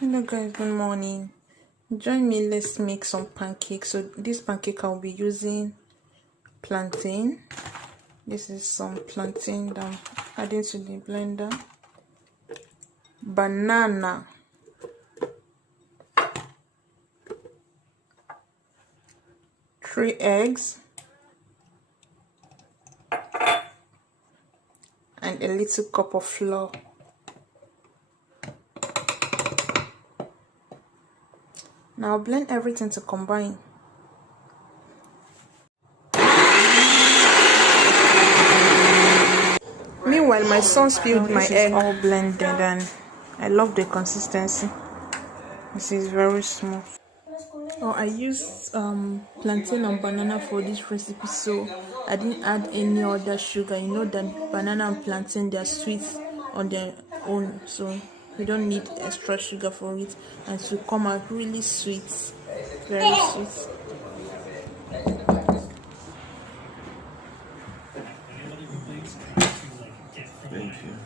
Hello guys, good morning. Join me, let's make some pancakes. So this pancake I'll be using plantain. This is some plantain that I'm adding to the blender. Banana, three eggs, and a little cup of flour. Now blend everything to combine. Meanwhile, my son spilled my egg. All blended and I love the consistency. This is very smooth. Oh, I used plantain and banana for this recipe, so I didn't add any other sugar. You know that banana and plantain, they are sweet on their own, so you don't need extra sugar for it, and to come out really sweet, very sweet. Thank you.